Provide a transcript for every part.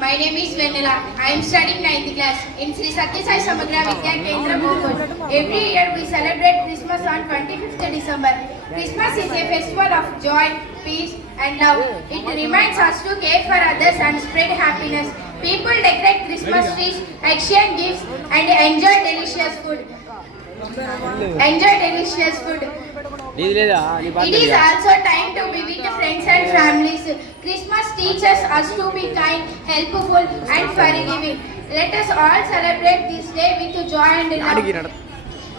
My name is Venila. I am studying 9th class in Sri Satya Sai Samagra Vidya Kendra Mokol. Every year we celebrate Christmas on 25th December. Christmas is a festival of joy, peace and love. It reminds us to care for others and spread happiness. People decorate Christmas trees, exchange gifts and enjoy delicious food. It is also time to be with friends and families. Christmas teaches us to be kind, helpful and forgiving. Let us all celebrate this day with joy and love.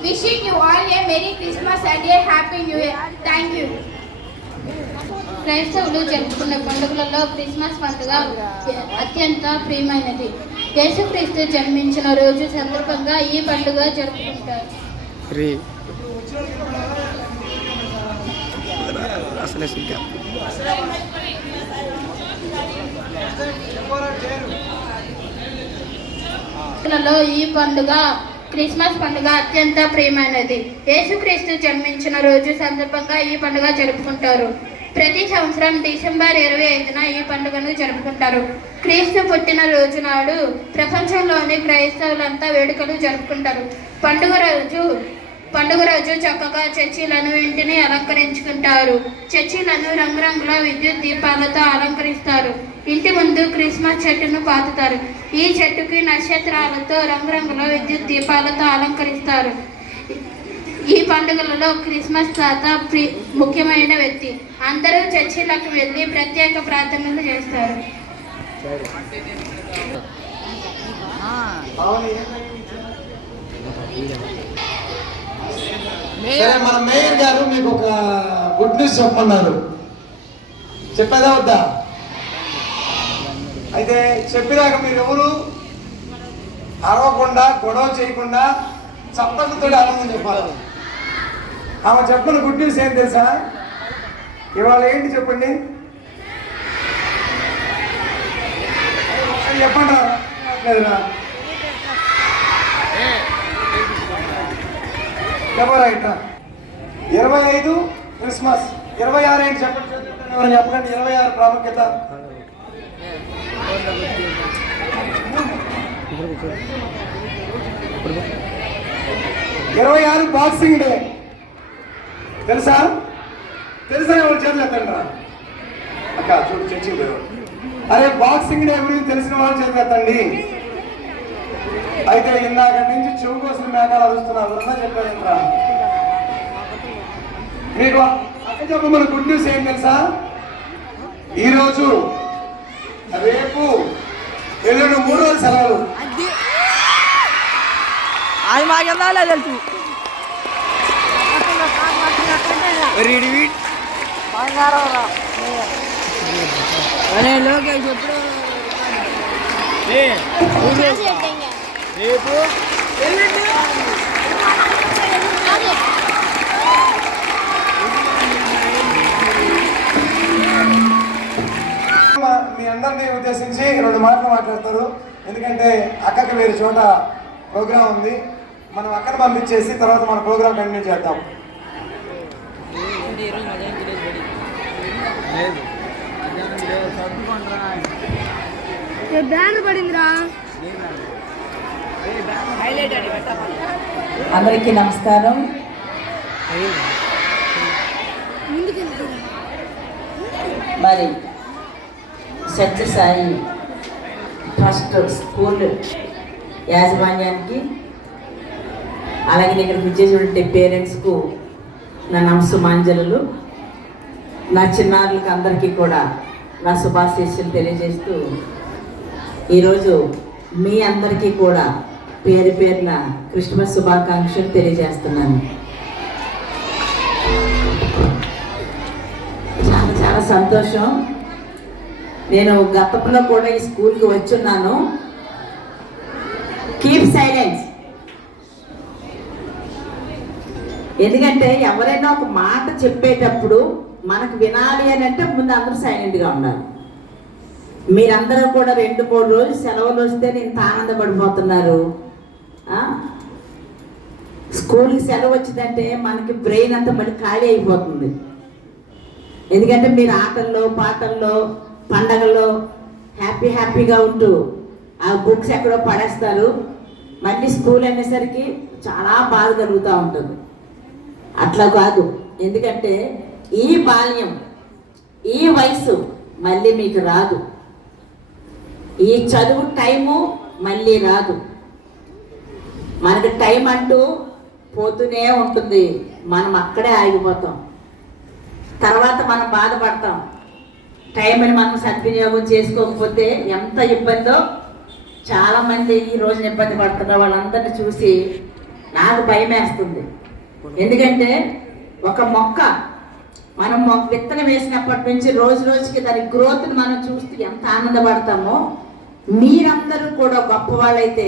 Wishing you all a Merry Christmas and a Happy New Year. Thank you. క్రైస్తవులు జరుపుకునే పండుగలలో Christmas పండుగ అత్యంత ప్రియమైనది. యేసుక్రీస్తు జన్మించిన రోజు సందర్భంగా ఈ పండుగ జరుపుకుంటారు. ఈ పండుగ క్రిస్మస్ పండుగ అత్యంత ప్రియమైనది. యేసుక్రీస్తు జన్మించిన రోజు సందర్భంగా ఈ పండుగ జరుపుకుంటారు. ప్రతి సంవత్సరం డిసెంబర్ 25న ఈ పండుగను జరుపుకుంటారు. క్రీస్తు పుట్టిన రోజు నాడు ప్రపంచంలోని క్రైస్తవులంతా వేడుకలు జరుపుకుంటారు. పండుగ రోజు చక్కగా చర్చిలను ఇంటిని అలంకరించుకుంటారు. చర్చిలను రంగురంగుల విద్యుత్ దీపాలతో అలంకరిస్తారు. ఇంటి ముందు క్రిస్మస్ చెట్టును పాతుతారు. ఈ చెట్టుకి నక్షత్రాలతో రంగురంగుల విద్యుత్ దీపాలతో అలంకరిస్తారు. ఈ పండుగలలో క్రిస్మస్ తాత ముఖ్యమైన వ్యక్తి. అందరూ చర్చిలకు వెళ్ళి ప్రత్యేక ప్రార్థనలు చేస్తారు. మన మేయర్ గారు మీకు ఒక గుడ్ న్యూస్ చెప్పమన్నారు. చెప్పేదా వద్దా? అయితే చెప్పినాక మీరు ఎవరు అరవకుండా గొడవ చేయకుండా చప్పలతో ఆనందం చెప్పాలి. ఆమె చెప్పిన గుడ్ న్యూస్ ఏం తెలుసా? ఇవాళ ఏంటి చెప్పండి, చెప్పండి లేదురా చెప్పరా ఇట్లా 25 క్రిస్మస్, 26 ఏంటి చెప్పండి, చెప్పకండి. 26 ప్రాముఖ్యత. 26 బాక్సింగ్ డే తెలుసా? ఎవరు చేతులెత్తండి రా అక్క, చూడు చర్చి పోయేవాడు. అరే బాక్సింగ్ డే గురించి తెలిసిన వాళ్ళు చేతులెత్తండి. అయితే ఇందాక నుంచి చెవు కోసం మేఘాలు అరుస్తున్నా వృధా చెప్పారంటరా మీకు. అక్క చెప్పమని గుడ్ న్యూస్ ఏం తెలుసా? ఈరోజు రేపు ఎల్లుండి 3 రోజులు సెలవులు. అది మాకెందాలే తెలుసు. లోకేష్ ఎప్పుడు రేపు మీ అందరినీ ఉద్దేశించి 2 మాటలు మాట్లాడతారు. ఎందుకంటే అక్కకి వేరే చోట ప్రోగ్రాం ఉంది. మనం అక్కడ పంపించేసి తర్వాత మన ప్రోగ్రాం కంటిన్యూ చేద్దాం. బడి ఈరోజు మధ్యాహ్నం లేదు బడి లేదు మధ్యాహ్నం లేదు చదువుకుంటారా బ్యానర్ పడిందిరా. హైలైట్ అని పెట్టా అందరికీ నమస్కారం. మరి సత్యసాయి ట్రస్ట్ స్కూల్ యాజమాన్యానికి అలాగే ఇక్కడికి వచ్చేటువంటి పేరెంట్స్కు నా నమస్సుమాంజలు. నా చిన్నారులకు అందరికీ కూడా నా శుభాశీస్సులు తెలియజేస్తూ ఈరోజు మీ అందరికీ కూడా పేరు పేరున క్రిస్మస్ శుభాకాంక్షలు తెలియజేస్తున్నాను. చాలా చాలా సంతోషం. నేను గతంలో కూడా ఈ స్కూల్కి వచ్చున్నాను. Keep silence. ఎందుకంటే ఎవరైనా ఒక మాట చెప్పేటప్పుడు మనకు వినాలి అని అంటే ముందు అందరూ సైలెంట్గా ఉండాలి. మీరందరూ కూడా 2-3 రోజులు సెలవులు వస్తే ఇంత ఆనందపడిపోతున్నారు. స్కూల్కి సెలవు వచ్చిందంటే మనకి బ్రెయిన్ అంతా మళ్ళీ ఖాళీ అయిపోతుంది. ఎందుకంటే మీరు ఆటల్లో పాటల్లో పండగల్లో హ్యాపీగా ఉంటూ ఆ బుక్స్ ఎక్కడో పడేస్తారు. మళ్ళీ స్కూల్ అనేసరికి చాలా బాధ కలుగుతూ ఉంటుంది. అట్లా కాదు. ఎందుకంటే ఈ బాల్యం ఈ వయసు మళ్ళీ మీకు రాదు. ఈ చదువు టైము మళ్ళీ రాదు. మనకి టైం అంటూ పోతూనే ఉంటుంది. మనం అక్కడే ఆగిపోతాం. తర్వాత మనం బాధపడతాం. టైంని మనం సద్వినియోగం చేసుకోకపోతే ఎంత ఇబ్బందో. చాలామంది ఈ రోజున ఇబ్బంది పడుతున్న వాళ్ళందరినీ చూసి నాకు భయం వేస్తుంది. ఎందుకంటే ఒక మొక్క మనం విత్తనం వేసినప్పటి నుంచి రోజు రోజుకి దాని గ్రోత్ని మనం చూస్తూ ఎంత ఆనందపడతామో, మీరందరూ కూడా గొప్పవాళ్ళైతే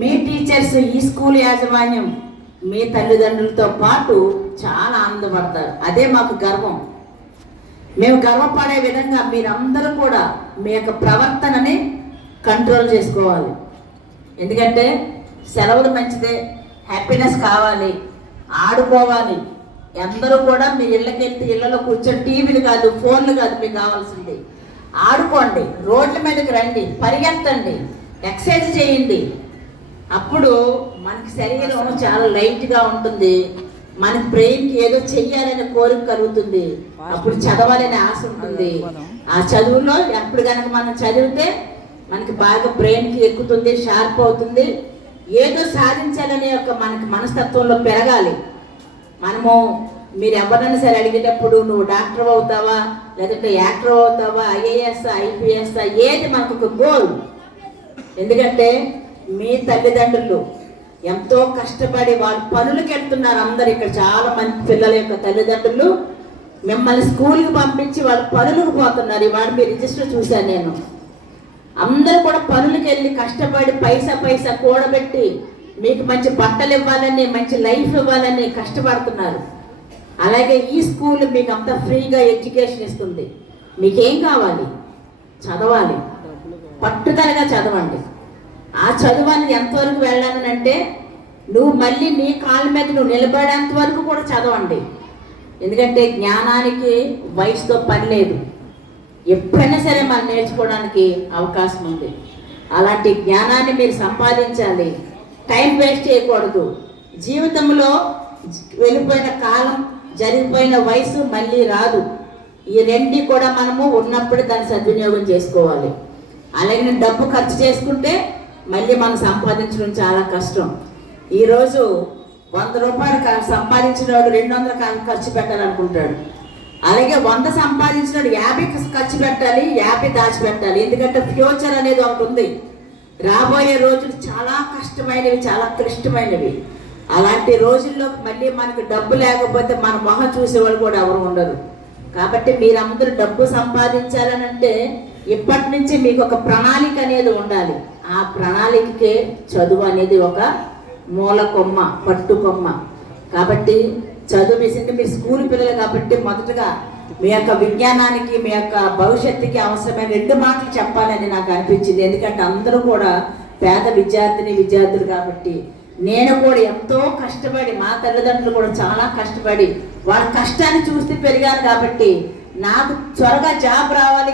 మీ టీచర్స్ ఈ స్కూల్ యాజమాన్యం మీ తల్లిదండ్రులతో పాటు చాలా ఆనందపడతారు. అదే మాకు గర్వం. మేము గర్వపడే విధంగా మీరందరూ కూడా మీ యొక్క ప్రవర్తనని కంట్రోల్ చేసుకోవాలి. ఎందుకంటే సెలవులు మంచిదే, హ్యాపీనెస్ కావాలి, ఆడుకోవాలి. అందరూ కూడా మీ ఇళ్ళకెళ్తే ఇళ్ళలో కూర్చొని టీవీలు కాదు ఫోన్లు కాదు మీకు కావాల్సింది. ఆడుకోండి, రోడ్ల మీదకి రండి, పరిగెత్తండి, ఎక్సర్సైజ్ చేయండి. అప్పుడు మనకి శరీరం చాలా లైట్గా ఉంటుంది. మన బ్రెయిన్కి ఏదో చెయ్యాలనే కోరిక కలుగుతుంది. అప్పుడు చదవాలనే ఆశ ఉంటుంది. ఆ చదువులో ఎప్పుడు కనుక మనం చదివితే మనకి బాగా బ్రెయిన్కి ఎక్కుతుంది, షార్ప్ అవుతుంది. ఏదో సాధించాలనే ఒక మనకి మనస్తత్వంలో పెరగాలి. మనము మీరు ఎవరైనా సరే అడిగేటప్పుడు నువ్వు డాక్టర్ అవుతావా, లేదంటే యాక్టర్ అవుతావా, ఐఏఎస్ ఐపీఎస్, ఏది మనకు ఒక గోల్. ఎందుకంటే మీ తల్లిదండ్రులు ఎంతో కష్టపడి వాళ్ళు పనులకు వెళ్తున్నారు. అందరు ఇక్కడ చాలా మంది పిల్లల యొక్క తల్లిదండ్రులు మిమ్మల్ని స్కూల్కి పంపించి వాళ్ళు పనులకు పోతున్నారు. ఇవాళ మీ రిజిస్టర్ చూశాను నేను. అందరూ కూడా పనులకు వెళ్ళి కష్టపడి పైసా కూడబెట్టి మీకు మంచి బట్టలు ఇవ్వాలని, మంచి లైఫ్ ఇవ్వాలని కష్టపడుతున్నారు. అలాగే ఈ స్కూల్ మీకు అంతా ఫ్రీగా ఎడ్యుకేషన్ ఇస్తుంది. మీకేం కావాలి? చదవాలి, పట్టుదలగా చదవండి. ఆ చదువుని ఎంతవరకు వెళ్ళాలని అంటే నువ్వు మళ్ళీ నీ కాళ్ళ మీద నువ్వు నిలబడేంత వరకు కూడా చదవండి. ఎందుకంటే జ్ఞానానికి వయసుతో పని లేదు. ఎప్పుడైనా సరే మనం నేర్చుకోవడానికి అవకాశం ఉంది. అలాంటి జ్ఞానాన్ని మీరు సంపాదించాలి. టైం వేస్ట్ చేయకూడదు. జీవితంలో వెళ్ళిపోయిన కాలం, జరిగిపోయిన వయసు మళ్ళీ రాదు. ఈ రెండు కూడా మనము ఉన్నప్పుడు దాన్ని సద్వినియోగం చేసుకోవాలి. అలాగే డబ్బు ఖర్చు చేసుకుంటే మళ్ళీ మనం సంపాదించడం చాలా కష్టం. ఈరోజు 100 రూపాయలు సంపాదించిన వాడు 200 ఖర్చు పెట్టాలనుకుంటాడు. అలాగే 100 సంపాదించిన వాడు 50 ఖర్చు పెట్టాలి, 50 దాచిపెట్టాలి. ఎందుకంటే ఫ్యూచర్ అనేది ఒకటి ఉంది. రాబోయే రోజులు చాలా కష్టమైనవి, చాలా క్లిష్టమైనవి. అలాంటి రోజుల్లో మళ్ళీ మనకు డబ్బు లేకపోతే మన మొహం చూసేవాళ్ళు కూడా ఎవరు ఉండరు. కాబట్టి మీరందరూ డబ్బు సంపాదించాలని అంటే ఇప్పటి నుంచి మీకు ఒక ప్రణాళిక అనేది ఉండాలి. ఆ ప్రణాళికకే చదువు అనేది ఒక మూల కొమ్మ, పట్టు కొమ్మ. కాబట్టి చదువు వేసింది మీరు స్కూల్ పిల్లలు కాబట్టి మొదటగా మీ యొక్క విజ్ఞానానికి, మీ యొక్క భవిష్యత్తుకి అవసరమైన 2 మాటలు చెప్పాలని నాకు అనిపించింది. ఎందుకంటే అందరూ కూడా పేద విద్యార్థులు కాబట్టి నేను కూడా ఎంతో కష్టపడి, మా తల్లిదండ్రులు కూడా చాలా కష్టపడి వాళ్ళ కష్టాన్ని చూస్తే పెరిగాను కాబట్టి నాకు త్వరగా జాబ్ రావాలి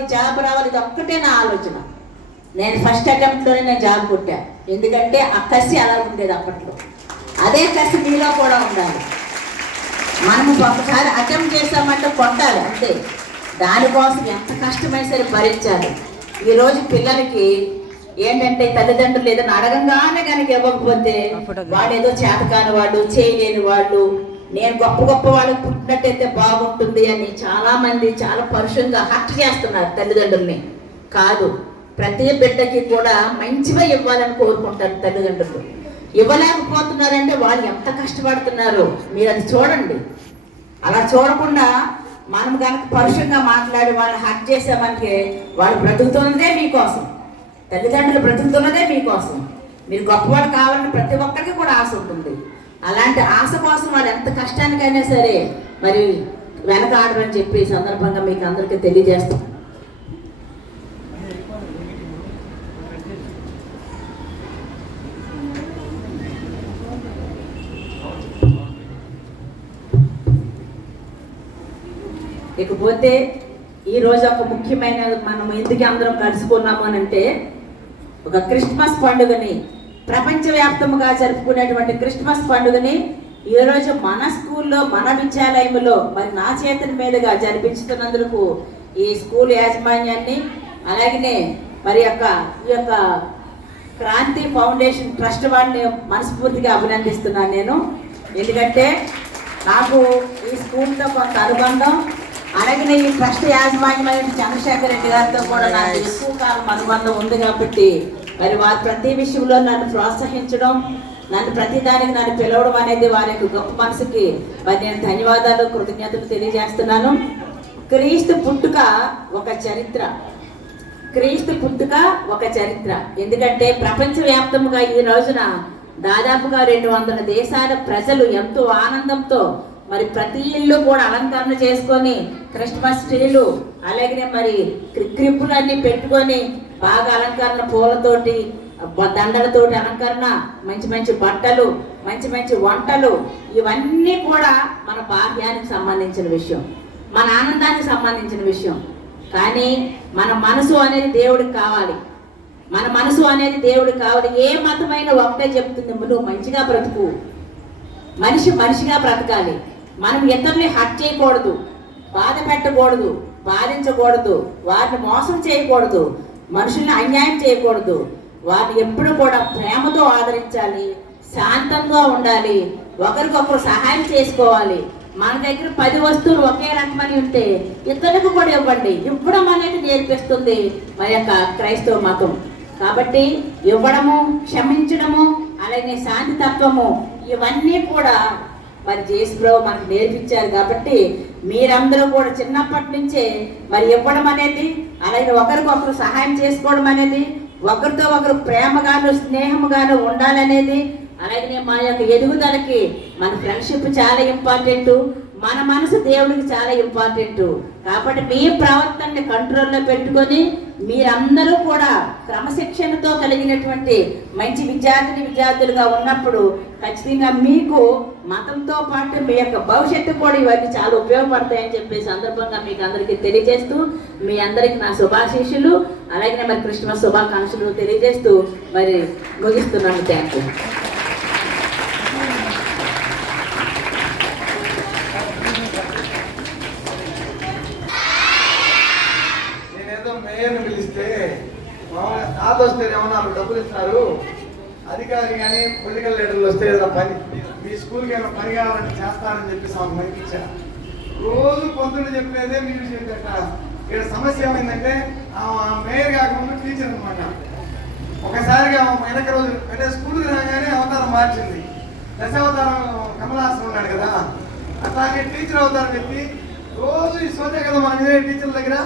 ఇది ఒక్కటే నా ఆలోచన. నేను ఫస్ట్ అటెంప్ట్లోనే నేను జాబ్ కొట్టా. ఎందుకంటే ఆ కసి అలా ఉండేది అప్పట్లో. అదే కసి మీలో కూడా ఉండాలి. మనము ఒకసారి అటెంప్ట్ చేసామంటే కొట్టాలి అంతే. దానికోసం ఎంత కష్టమైనా సరే భరించాలి. ఈరోజు పిల్లలకి ఏంటంటే తల్లిదండ్రులు ఏదైనా అడగంగానే కనుక ఇవ్వకపోతే వాడు ఏదో చేతకాని వాళ్ళు, చేయలేని వాళ్ళు, నేను గొప్ప వాళ్ళకి పుట్టినట్టయితే బాగుంటుంది అని చాలా మంది చాలా పరుషంగా హత్య చేస్తున్నారు తల్లిదండ్రుల్ని. కాదు, ప్రతి బిడ్డకి కూడా మంచిగా ఇవ్వాలని కోరుకుంటారు తల్లిదండ్రులు. ఇవ్వలేకపోతున్నారంటే వాళ్ళు ఎంత కష్టపడుతున్నారో మీరు అది చూడండి. అలా చూడకుండా మనం కనుక పరుషంగా మాట్లాడి వాళ్ళని హత్య చేసామంటే వాళ్ళు బ్రతుకుతున్నదే మీకోసం, తల్లిదండ్రులు బ్రతుకుతున్నదే మీకోసం. మీరు గొప్పవాళ్ళు కావాలని ప్రతి ఒక్కరికి కూడా ఆశ ఉంటుంది. అలాంటి ఆశ కోసం వాళ్ళు ఎంత కష్టానికైనా సరే మరి వెనకాడరని చెప్పి ఈ సందర్భంగా మీకు అందరికీ తెలియజేస్తాం. ఇకపోతే ఈరోజు ఒక ముఖ్యమైన మనం ఎందుకు అందరం కలుసుకున్నాము అని అంటే, ఒక క్రిస్మస్ పండుగని ప్రపంచవ్యాప్తంగా జరుపుకునేటువంటి క్రిస్మస్ పండుగని ఈరోజు మన స్కూల్లో మన విద్యాలయంలో మరి నా చేతుల మీదుగా జరిపించుతున్నందుకు ఈ స్కూల్ యాజమాన్యాన్ని అలాగనే మరి ఈ యొక్క క్రాంతి ఫౌండేషన్ ట్రస్ట్ వారిని మనస్ఫూర్తిగా అభినందిస్తున్నాను నేను. ఎందుకంటే నాకు ఈ స్కూల్తో కొంత అనుబంధం, అలాగే ఈ ట్రస్ట్ యాజమాన్యమైన చంద్రశేఖర్ రెడ్డి గారితో కూడా నాకు ఎక్కువ కాలం అనుబంధం ఉంది కాబట్టి మరి వారు ప్రతి విషయంలో నన్ను ప్రోత్సహించడం, నన్ను ప్రతిదానికి నన్ను పిలవడం అనేది వారి యొక్క గొప్ప మనసుకి మరి నేను ధన్యవాదాలు, కృతజ్ఞతలు తెలియజేస్తున్నాను. క్రీస్తు పుట్టుక ఒక చరిత్ర, క్రీస్తు పుట్టుక ఒక చరిత్ర. ఎందుకంటే ప్రపంచవ్యాప్తంగా ఈ రోజున దాదాపుగా 200 దేశాల ప్రజలు ఎంతో ఆనందంతో మరి ప్రతి ఇల్లు కూడా అలంకరణ చేసుకొని క్రిస్మస్ ట్రీలు అలాగే మరి క్రిప్పులన్నీ పెట్టుకొని బాగా అలంకరణ పూలతోటి దండలతోటి అలంకరణ, మంచి మంచి బట్టలు, మంచి మంచి వంటలు, ఇవన్నీ కూడా మన భాగ్యానికి సంబంధించిన విషయం, మన ఆనందానికి సంబంధించిన విషయం. కానీ మన మనసు అనేది దేవుడికి కావాలి, మన మనసు అనేది దేవుడికి కావాలి. ఏ మతమైన ఒకటే చెప్తుంది, నువ్వు మంచిగా బ్రతుకు, మనిషిగా బ్రతకాలి. మనం ఇతరుల్ని హర్ట్ చేయకూడదు, బాధ పెట్టకూడదు, బాధించకూడదు, వారిని మోసం చేయకూడదు, మనుషుల్ని అన్యాయం చేయకూడదు. వారిని ఎప్పుడు కూడా ప్రేమతో ఆదరించాలి, శాంతంగా ఉండాలి, ఒకరికొకరు సహాయం చేసుకోవాలి. మన దగ్గర 10 వస్తువులు ఒకే రకమని ఉంటే ఇతరులకు కూడా ఇవ్వండి. ఇవ్వడం అనేది నేర్పిస్తుంది మన యొక్క క్రైస్తవ మతం. కాబట్టి ఇవ్వడము, క్షమించడము, అలాగే శాంతి తత్వము, ఇవన్నీ కూడా మరి జేసుప్రభు మనకు నేర్పించారు. కాబట్టి మీరందరూ కూడా చిన్నప్పటి నుంచే మరి ఇవ్వడం అనేది, అలాగే ఒకరికొకరు సహాయం చేసుకోవడం అనేది, ఒకరితో ఒకరు ప్రేమగాను స్నేహముగాను ఉండాలనేది, అలాగే మన యొక్క ఎదుగుదలకి మన ఫ్రెండ్షిప్ చాలా ఇంపార్టెంట్, మన మనసు దేవుడికి చాలా ఇంపార్టెంట్. కాబట్టి మీ ప్రవర్తనని కంట్రోల్లో పెట్టుకొని మీరందరూ కూడా క్రమశిక్షణతో కలిగినటువంటి మంచి విద్యార్థులుగా ఉన్నప్పుడు ఖచ్చితంగా మీకు మతంతో పాటు మీ యొక్క భవిష్యత్తు కూడా ఇవన్నీ చాలా ఉపయోగపడతాయని చెప్పే సందర్భంగా మీకు అందరికీ తెలియజేస్తూ, మీ అందరికీ నా శుభాశీస్సులు అలాగే మరి క్రిస్మస్ శుభాకాంక్షలు తెలియజేస్తూ మరి ముగిస్తున్నాను. Thank you. మేయర్ని పిలిస్తే మామూలుగా తాత వస్తే ఏమన్నా డబ్బులు ఇస్తున్నారు, అధికారి కానీ పొలిటికల్ లీడర్లు వస్తే ఏదైనా పని, మీ స్కూల్కి ఏమైనా పని కావాలని చేస్తానని చెప్పి మనకి ఇచ్చారు. రోజు పొద్దున్న చెప్పేదే మీరు చెప్పేట. ఇక్కడ సమస్య ఏమైందంటే మేయర్ కాకుండా టీచర్ అనమాట. ఒకసారిగా వెనక రోజు అంటే స్కూల్కి రాగానే అవతారం మార్చింది. దశావతారం కమలాసనం ఉన్నాడు కదా, అట్లాగే టీచర్ అవతారం చెప్పి రోజు ఈ సోదే కదా మన టీచర్ల దగ్గర.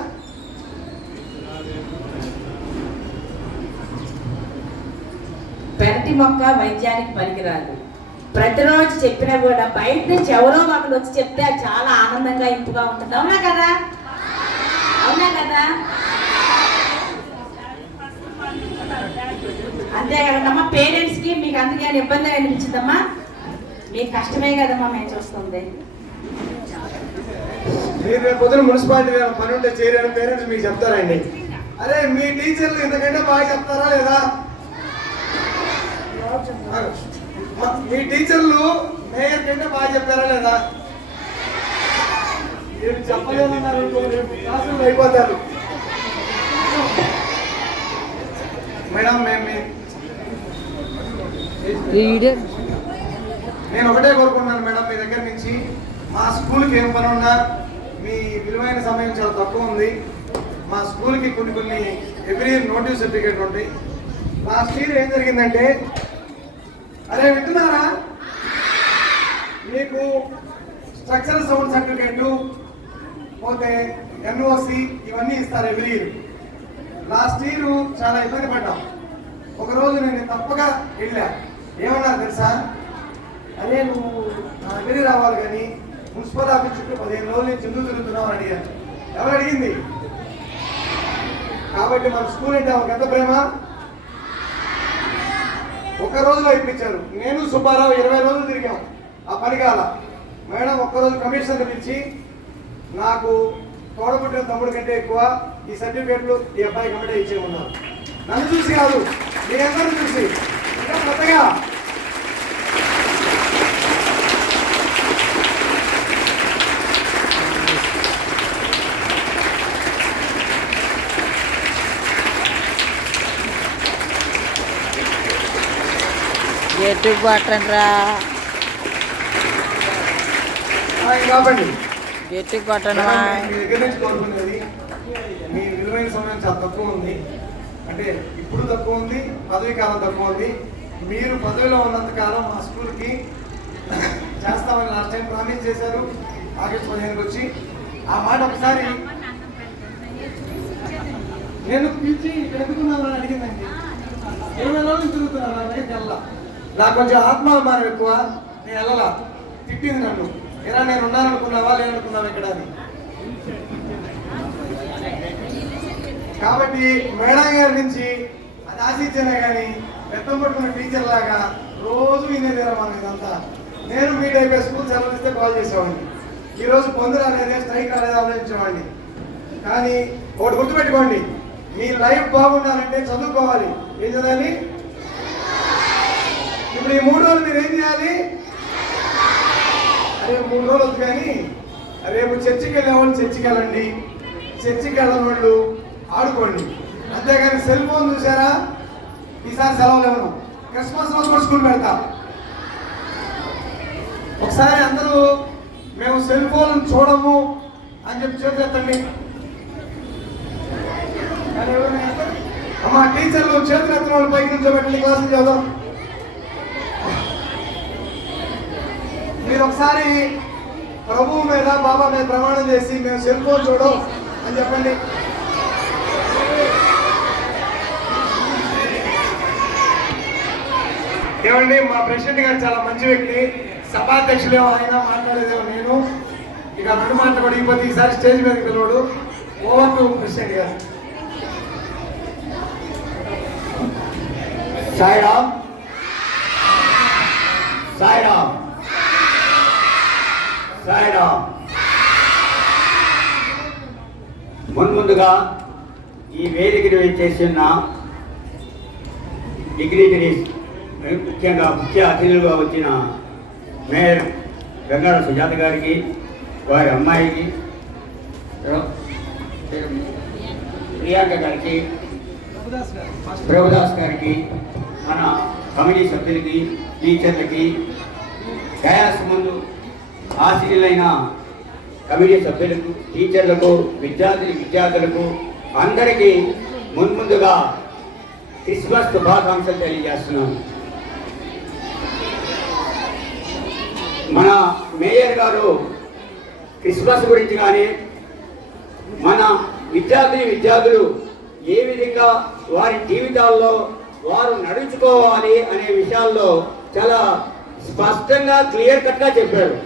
పెరటి మొక్క వైద్యానికి పనికిరాదు. ప్రతిరోజు చెప్పినా కూడా బయట నుంచి ఎవరో ఒకరు వచ్చి చెప్తే అది చాలా ఆనందంగా ఇంపుగా ఉంటుంది. అవునా కదా? అవునా కదా? అంతే కదమ్మా. పేరెంట్స్కి మీకు అందుకే ఇబ్బంది అనిపించిందమ్మా, మీకు కష్టమే కదమ్మా మేము చూస్తుంది. మీరు రేపు పొద్దున మున్సిపాలిటీ పని ఉంటే చేరని పేరెంట్స్ మీకు చెప్తారండి. అరే మీ టీచర్లు ఇంతకంటే బాగా చెప్తారా లేదా? మీ టీచర్లు మేయర్ కంటే బాగా చెప్పారా లేదా? మీరు చెప్పలేదన్నారు రేపు క్లాసులు అయిపోతారు. మేడం నేను ఒకటే కోరుకుంటున్నాను మేడం మీ దగ్గర నుంచి, మా స్కూల్కి ఏం పని ఉన్నా మీ విలువైన సమయం చాలా తక్కువ ఉంది. మా స్కూల్కి కొన్ని ఎవ్రీ ఇయర్ నోటీస్ సర్టిఫికేట్ ఉంటాయి. లాస్ట్ ఇయర్ ఏం జరిగిందంటే, అరే వింటున్నారా, మీకు స్ట్రక్చరల్ సౌండ్ సర్టిఫికేట్ పోతే ఎన్ఓసి ఇవన్నీ ఇస్తారు ఎవ్రీ ఇయర్. లాస్ట్ ఇయర్ చాలా ఇబ్బంది పడ్డాం. ఒకరోజు నేను తప్పగా వెళ్ళా. ఏమన్నారు తెలుసా? అరే నువ్వు నా దగ్గర రావాలి కానీ మున్సిపల్ ఆఫీస్ చుట్టూ 15 రోజులు నేను చెందు తిరుగుతున్నావు అని అడిగాను. ఎవరు అడిగింది? కాబట్టి మన స్కూల్ అంటే ఒక ఎంత ప్రేమ. ఒక్క రోజులో ఇప్పించారు. నేను సుబ్బారావు 20 రోజులు తిరిగాం. ఆ పని కాల. మేడం ఒక్కరోజు కమిషనర్ పిలిచి, నాకు తోడబుట్టిన తమ్ముడు కంటే ఎక్కువ ఈ సర్టిఫికేట్లు ఈ అబ్బాయి కమిటీ ఇచ్చే ఉన్నారు. నన్ను చూసి కాదు, మీరందరూ చూసి. ఇంకా కొత్తగా గట్టికి పట్టండిరా, కాబట్టి గట్టికి పట్టండి. మీ దగ్గర నుంచి కోరుకునేది, మీ విలువైన సమయం చాలా తక్కువ ఉంది. అంటే ఇప్పుడు తక్కువ ఉంది, పదవి కాలం తక్కువ ఉంది. మీరు పదవిలో ఉన్నంత కాలం మా స్కూల్కి చేస్తామని లాస్ట్ టైం ప్రామిస్ చేశారు ఆగస్టు 15కి వచ్చి. ఆ మాట ఒకసారి నేను పిలిచి ఇక్కడ ఎందుకున్నామని అడిగిందండి. 20 రోజులు తిరుగుతున్నాను, నా దగ్గరికి వెళ్ళా. నాకు కొంచెం ఆత్మాభిమానం ఎక్కువ, నేను వెళ్ళలా. తిట్టింది నన్ను, ఎలా నేను ఉన్నాననుకున్నావా లేదనుకున్నావా ఇక్కడ అని. కాబట్టి మేడం గారి నుంచి అది ఆశించానే కానీ బెత్తం పట్టుకున్న టీచర్ లాగా రోజు వినేదేరా మనం ఇదంతా. నేను మీట్ అయిపోయి స్కూల్ సెలవులిస్తే కాల్ చేసేవాడిని. ఈరోజు పొందులు అనేది స్ట్రైక్ అనేది ఆలోచించేవాడిని. కానీ ఒకటి గుర్తుపెట్టుకోండి, మీ లైఫ్ బాగుండాలంటే చదువుకోవాలి. ఏం చదవాలి? ఇప్పుడు ఈ 3 రోజులు మీరు ఏం చేయాలి? అరే 3 రోజులు వద్దు కానీ రేపు చర్చికి వెళ్ళే వాళ్ళు చర్చికి వెళ్ళండి, చర్చికి వెళ్ళని వాళ్ళు ఆడుకోండి. అంతేగాని సెల్ ఫోన్ చూసారా, ఈసారి సెలవులు ఇవ్వను. క్రిస్మస్ రోజు కూడా స్కూల్ పెడతా. ఒకసారి అందరూ మేము సెల్ ఫోన్ చూడము అని చెప్పి చేతులెత్తండి. అమ్మా టీచర్లు చేతులు ఎత్తిన వాళ్ళు పైకి నుంచోబెట్టి క్లాసులు చదువు. మీరు ఒకసారి ప్రభువు మీద బాబా మీద ప్రమాణం చేసి మేము సెల్ ఫోన్ చూడం అని చెప్పండి. ఏమండి, మా ప్రెసిడెంట్ గారు చాలా మంచి వ్యక్తి, సభాధ్యక్షులేమో ఆయన, మాట్లాడేదేమో నేను. ఇక 2 మాటలు కూడా ఇవ్వదు. ఈసారి స్టేజ్ మీద పిలవడు. ఓవర్ టు ప్రెసిడెంట్ గారు. సాయిరామ్, సాయిరామ్, సాయిరామ్. ముందుగా ఈ వేదికను చేస్తున్న డిగ్రీగిరీస్, ముఖ్యంగా ముఖ్య అతిథులుగా వచ్చిన మేయర్ గంగాడ సుజాత గారికి, వారి అమ్మాయికి ప్రియాంక గారికి, ప్రభుదాస్ గారికి, మన కమిటీ సభ్యులకి, టీచర్లకి, డయాస్ ముందు ఆశీనులైన కమిటీ సభ్యులకు, టీచర్లకు, విద్యార్థులకు అందరికీ ముందుగా క్రిస్మస్ శుభాకాంక్షలు తెలియజేస్తున్నాను. మన మేయర్ గారు క్రిస్మస్ గురించి కానీ మన విద్యార్థులు ఏ విధంగా వారి జీవితాల్లో వారు నడుచుకోవాలి అనే విషయాల్లో చాలా స్పష్టంగా క్లియర్ కట్గా చెప్పారు.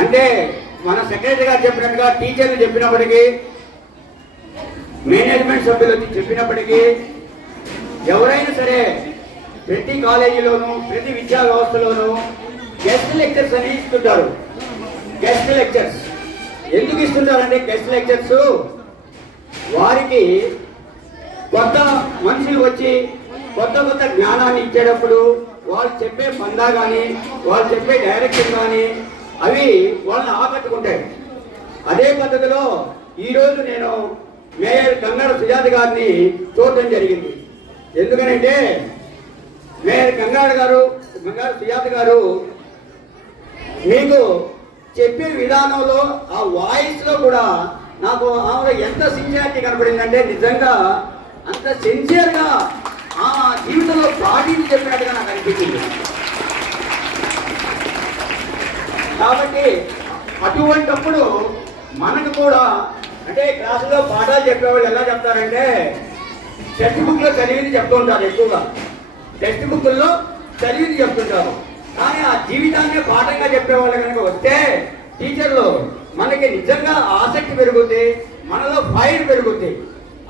అంటే మన సెక్రటరీ గారు చెప్పినట్టుగా టీచర్లు చెప్పినప్పటికీ, మేనేజ్మెంట్ సభ్యులు వచ్చి చెప్పినప్పటికీ, ఎవరైనా సరే ప్రతి కాలేజీలోనూ ప్రతి విద్యా వ్యవస్థలోనూ గెస్ట్ లెక్చర్స్ అని ఇస్తుంటారు. గెస్ట్ లెక్చర్స్ ఎందుకు ఇస్తున్నారంటే గెస్ట్ లెక్చర్స్ వారికి కొత్త మనుషులు వచ్చి కొత్త కొత్త జ్ఞానాన్ని ఇచ్చేటప్పుడు వాళ్ళు చెప్పే పందా కానీ వాళ్ళు చెప్పే డైరెక్షన్ కానీ అవి వాళ్ళని ఆకట్టుకుంటాయి. అదే పద్ధతిలో ఈరోజు నేను మేయర్ గంగాడ సుజాత గారిని చూడటం జరిగింది. ఎందుకనంటే మేయర్ గంగాడ సుజాత గారు మీకు చెప్పే విధానంలో ఆ వాయిస్లో కూడా నాకు ఆమె ఎంత సిన్సియారిటీ కనపడిందంటే నిజంగా అంత సిన్సియర్గా ఆ జీవితంలో పాటించి చెప్పినట్టుగా నాకు అనిపించింది. కాబట్టి అటువంటప్పుడు మనకు కూడా అంటే క్లాసులో పాఠాలు చెప్పేవాళ్ళు ఎలా చెప్తారంటే టెక్స్ట్ బుక్లో చదివింది చెప్తూ ఉంటారు. ఎక్కువగా టెక్స్ట్ బుక్లో చదివింది చెప్తుంటారు. కానీ ఆ జీవితాన్ని పాఠంగా చెప్పేవాళ్ళు కనుక వస్తే టీచర్లు మనకి నిజంగా ఆసక్తి పెరుగుద్ది, మనలో ఫైర్ పెరుగుద్ది,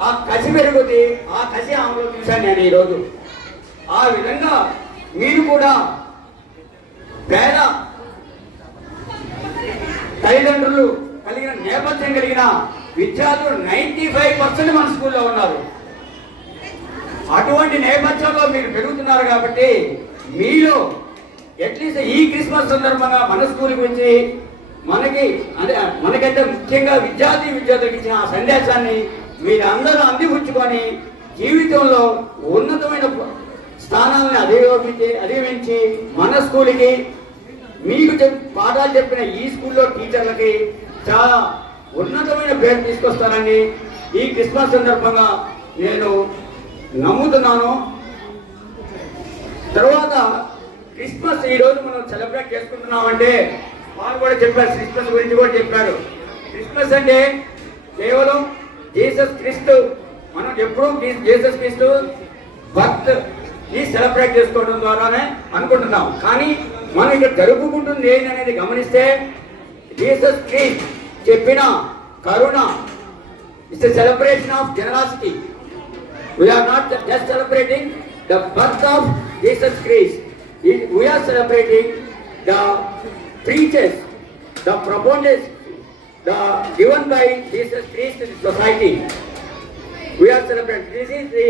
ఆ కసి పెరుగుద్ది. ఆ కసి ఆమెలో చూశాను నేను ఈరోజు. ఆ విధంగా మీరు కూడా పేద తల్లిదండ్రులు కలిగిన నేపథ్యం కలిగిన విద్యార్థులు 95% మన స్కూల్లో ఉన్నారు. అటువంటి నేపథ్యంలో మీరు పెరుగుతున్నారు కాబట్టి మీలో అట్లీస్ట్ ఈ క్రిస్మస్ సందర్భంగా మన స్కూల్ గురించి మనకంటే ముఖ్యంగా విద్యార్థులకు ఇచ్చిన ఆ సందేశాన్ని మీరందరూ అందిపుచ్చుకొని జీవితంలో ఉన్నతమైన స్థానాలను అధిగమించి మన స్కూల్కి మీకు పాఠాలు చెప్పిన ఈ స్కూల్లో టీచర్లకి చాలా ఉన్నతమైన పేరు తీసుకొస్తారని ఈ క్రిస్మస్ సందర్భంగా నేను నమ్ముతున్నాను. తర్వాత క్రిస్మస్ ఈరోజు మనం సెలబ్రేట్ చేసుకుంటున్నామంటే వాళ్ళు కూడా చెప్పారు, క్రిస్మస్ గురించి కూడా చెప్పారు. క్రిస్మస్ అంటే కేవలం జీసస్ క్రీస్తు, మనం ఎప్పుడూ జీసస్ క్రీస్తు బర్త్ ఈ సెలబ్రేట్ చేసుకోవడం ద్వారానే అనుకుంటున్నాం. కానీ మనం ఇక్కడ జరుపుకుంటుంది ఏంటనేది గమనిస్తే జీసస్ క్రీస్త్ చెప్పిన కరుణ it's a celebration of generosity. We are not just celebrating the birth of Jesus Christ. We are celebrating the preachers, the proponents, the given by Jesus Christ to the society. We are celebrating. This is the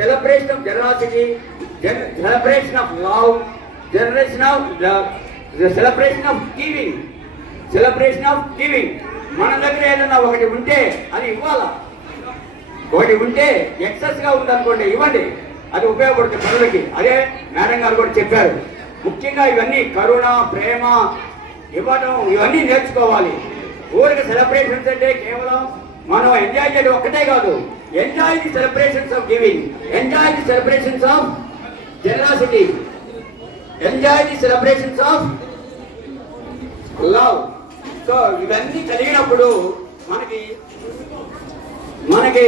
celebration of generosity, celebration of love, celebration of the celebration of giving, celebration of giving. మన దగ్గర ఏదైనా ఒకటి ఉంటే అది ఇవ్వాలా. ఒకటి ఉంటే ఎక్సెస్గా ఉందనుకోండి ఇవ్వండి, అది ఉపయోగపడుతుంది పనులకి. అదే మేడం గారు కూడా చెప్పారు. ముఖ్యంగా ఇవన్నీ కరుణ, ప్రేమ ఇవ్వడం ఇవన్నీ నేర్చుకోవాలి. ఊరికి సెలబ్రేషన్స్ అంటే కేవలం మనం ఎంజాయ్ చేయడం ఒక్కటే కాదు. Enjoy the celebrations of giving, enjoy the celebrations of generosity, enjoy the celebrations of love. So ఇవన్నీ కలిగినప్పుడు మనకి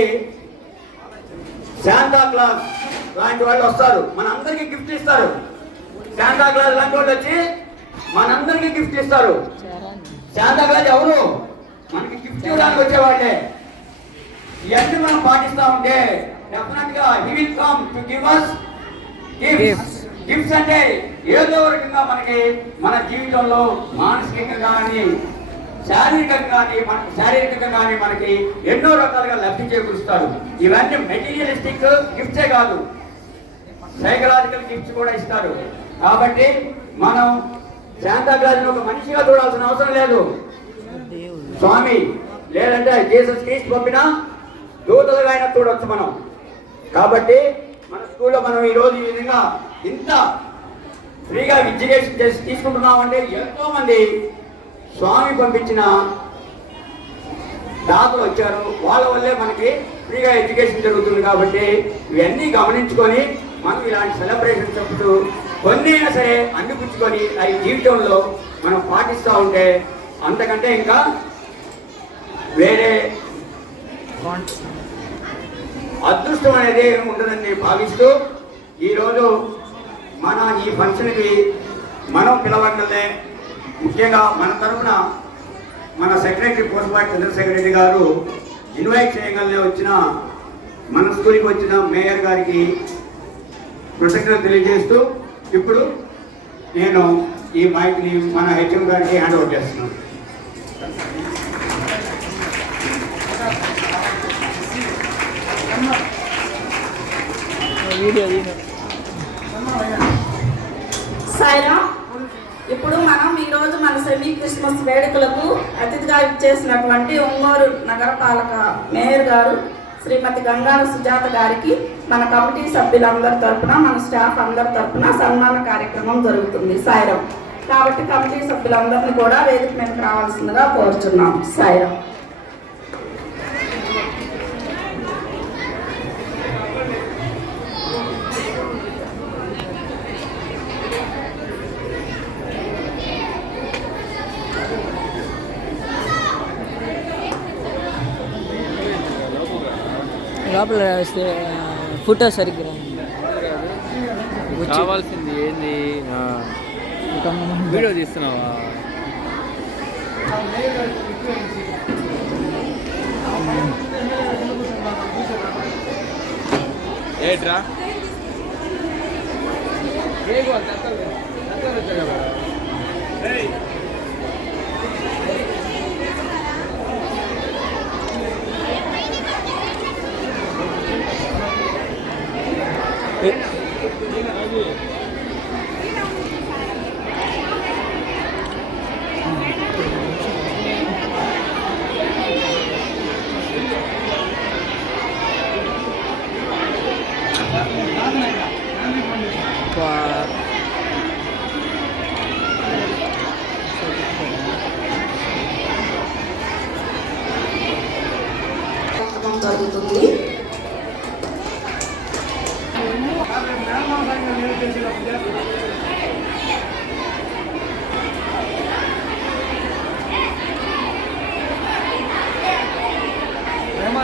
శాంతా క్లాస్ లాంటి వాళ్ళు వస్తారు, మనందరికీ గిఫ్ట్ ఇస్తారు. శాంతా క్లాస్ లాంటి వాళ్ళు వచ్చి మనందరికీ గిఫ్ట్ ఇస్తారు. శాంతా క్లాస్ ఎవరు? మనకి గిఫ్ట్ ఇవ్వడానికి వచ్చేవాళ్ళే. ఇవన్నీ మనం పాటిస్తూ ఉంటే డెఫినెట్ గా he will come to give us gifts. Gifts అంటే ఏదో రకంగా మనకి మన జీవితంలో మానసికంగా కానీ శారీరకంగా కానీ మనకి ఎన్నో రకాలుగా లబ్ధి చేకూరుస్తారు. ఇవన్నీ మెటీరియలిస్టిక్ గిఫ్ట్సే కాదు, సైకలాజికల్ గిఫ్ట్స్ కూడా ఇస్తారు. కాబట్టి మనం శాంతా క్లాస్ని ఒక మనిషిగా చూడాల్సిన అవసరం లేదు, స్వామి లేదంటే జీసస్ క్రీస్తు పంపిన దూతలుగా అయినా చూడవచ్చు మనం. కాబట్టి మన స్కూల్లో మనం ఈరోజు ఈ విధంగా ఇంత ఫ్రీగా ఎడ్యుకేషన్ తీసుకుంటున్నామంటే ఎంతో మంది స్వామి పంపించిన దాతలు వచ్చారు, వాళ్ళ వల్లే మనకి ఫ్రీగా ఎడ్యుకేషన్ జరుగుతుంది. కాబట్టి ఇవన్నీ గమనించుకొని మనం ఇలాంటి సెలబ్రేషన్ చెప్తూ కొన్ని అయినా సరే అందిపుచ్చుకొని అవి జీవితంలో మనం పాటిస్తూ ఉంటే అంతకంటే ఇంకా వేరే అదృష్టం అనేది ఉండదని నేను భావిస్తూ ఈరోజు మన ఈ ఫంక్షన్కి మనం పిలవగలే ముఖ్యంగా మన తరఫున మన సెక్రటరీ పోస్ట్మార్టం చంద్రశేఖర్ రెడ్డి గారు ఇన్వైట్ చేయగలనే వచ్చిన మన స్కూల్కి వచ్చిన మేయర్ గారికి కృతజ్ఞతలు తెలియజేస్తూ ఇప్పుడు నేను ఈ మైక్ని మన హెచ్ఎం గారికి హ్యాండ్ ఓవర్ చేస్తున్నాను. వీడియో తీను. సాయిరాం. ఇప్పుడు మనం ఈరోజు మన సెమీ క్రిస్మస్ వేడుకలకు అతిథిగా ఇచ్చేసినటువంటి ఒంగోలు నగరపాలక మేయర్ గారు శ్రీమతి గంగాల సుజాత గారికి మన కమిటీ సభ్యులందరి తరపున మన స్టాఫ్ అందరి తరపున సన్మాన కార్యక్రమం జరుగుతుంది సాయిరాం. కాబట్టి కమిటీ సభ్యులందరినీ కూడా వేదిక మీదకి రావాల్సిందిగా కోరుచున్నాం. సాయిరాం. లోపల వస్తే ఫోటో సరిగ్గా రాదు. కావాల్సింది ఏంది వీడియో తీస్తున్నావా? ఏట్రా జరుగుతుంది.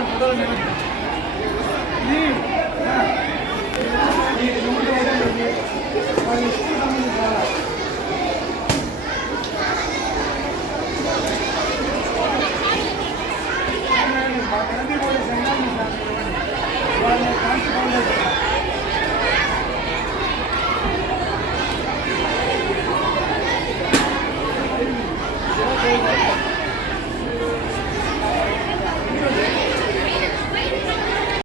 ఫోటోలు